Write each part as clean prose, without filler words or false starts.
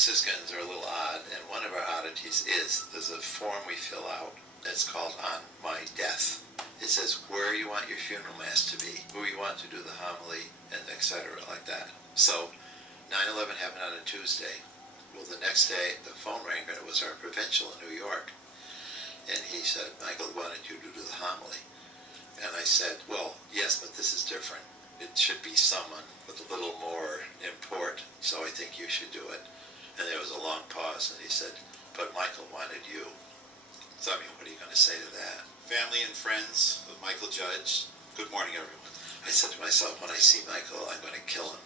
Franciscans are a little odd, and one of our oddities is there's a form we fill out that's called On My Death. It says where you want your funeral mass to be, who you want to do the homily, and etc. like that. So 9/11 happened on a Tuesday. Well, the next day the phone rang, and it was our provincial in New York. And he said, Michael wanted you to do the homily. And I said, well, yes, but this is different. It should be someone with a little more import, so I think you should do it. And there was a long pause, and he said, but Michael wanted you. So, I mean, what are you going to say to that? Family and friends of Michael Judge, good morning, everyone. I said to myself, when I see Michael, I'm going to kill him.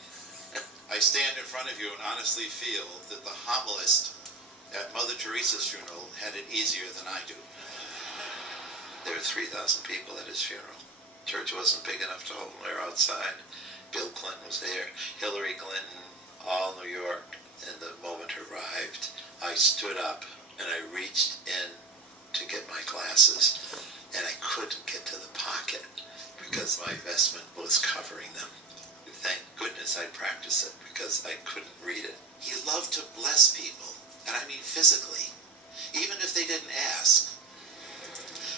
I stand in front of you and honestly feel that the homilist at Mother Teresa's funeral had it easier than I do. There were 3,000 people at his funeral. Church wasn't big enough to hold him there outside. Bill Clinton was there, Hillary Clinton, all New York. And the moment arrived, I stood up and I reached in to get my glasses, and I couldn't get to the pocket because my vestment was covering them. Thank goodness I practiced it because I couldn't read it. He loved to bless people, and I mean physically, even if they didn't ask.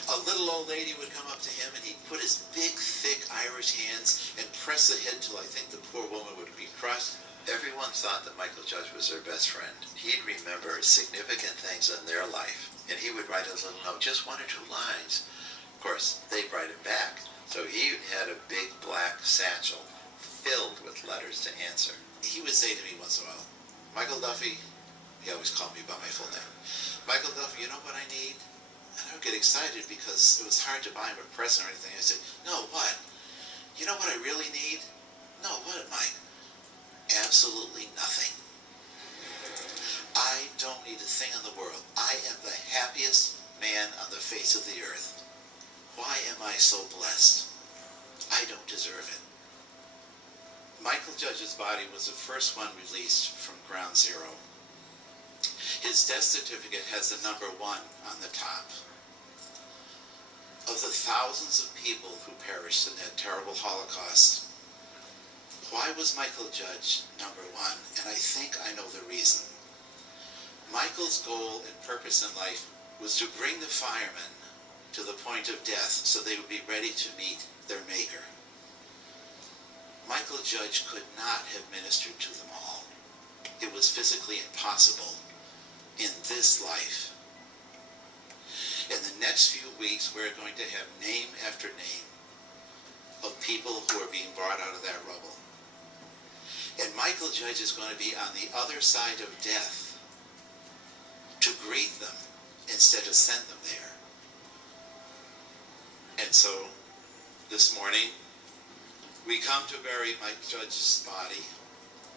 A little old lady would come up to him, and he'd put his big, thick Irish hands and press the head till I think the poor woman would be crushed. Everyone thought that Michael Judge was their best friend. He'd remember significant things in their life, and he would write a little note, just 1 or 2 lines. Of course, they'd write it back. So he had a big black satchel filled with letters to answer. He would say to me once in a while, Michael Duffy, he always called me by my full name, Michael Duffy, you know what I need? And I would get excited because it was hard to buy him a present or anything. I'd say, no, what? You know what I really need? No, what, Mike? Absolutely nothing. I don't need a thing in the world. I am the happiest man on the face of the earth. Why am I so blessed? I don't deserve it. Michael Judge's body was the first one released from Ground Zero. His death certificate has the number 1 on the top. Of the thousands of people who perished in that terrible Holocaust, why was Michael Judge number 1? And I think I know the reason. Michael's goal and purpose in life was to bring the firemen to the point of death so they would be ready to meet their maker. Michael Judge could not have ministered to them all. It was physically impossible in this life. In the next few weeks, we're going to have name after name of people who are being brought out of that rubble. And Michael Judge is going to be on the other side of death to greet them instead of send them there. And so, this morning, we come to bury Mike Judge's body,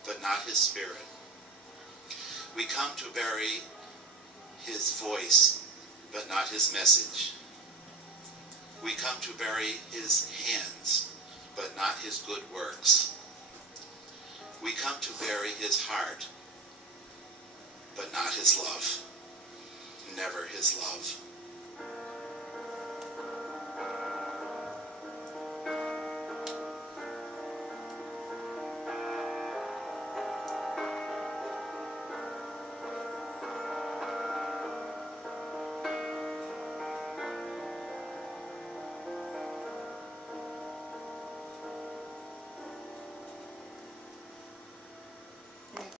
but not his spirit. We come to bury his voice, but not his message. We come to bury his hands, but not his good works. We come to bury his heart, but not his love. Never his love.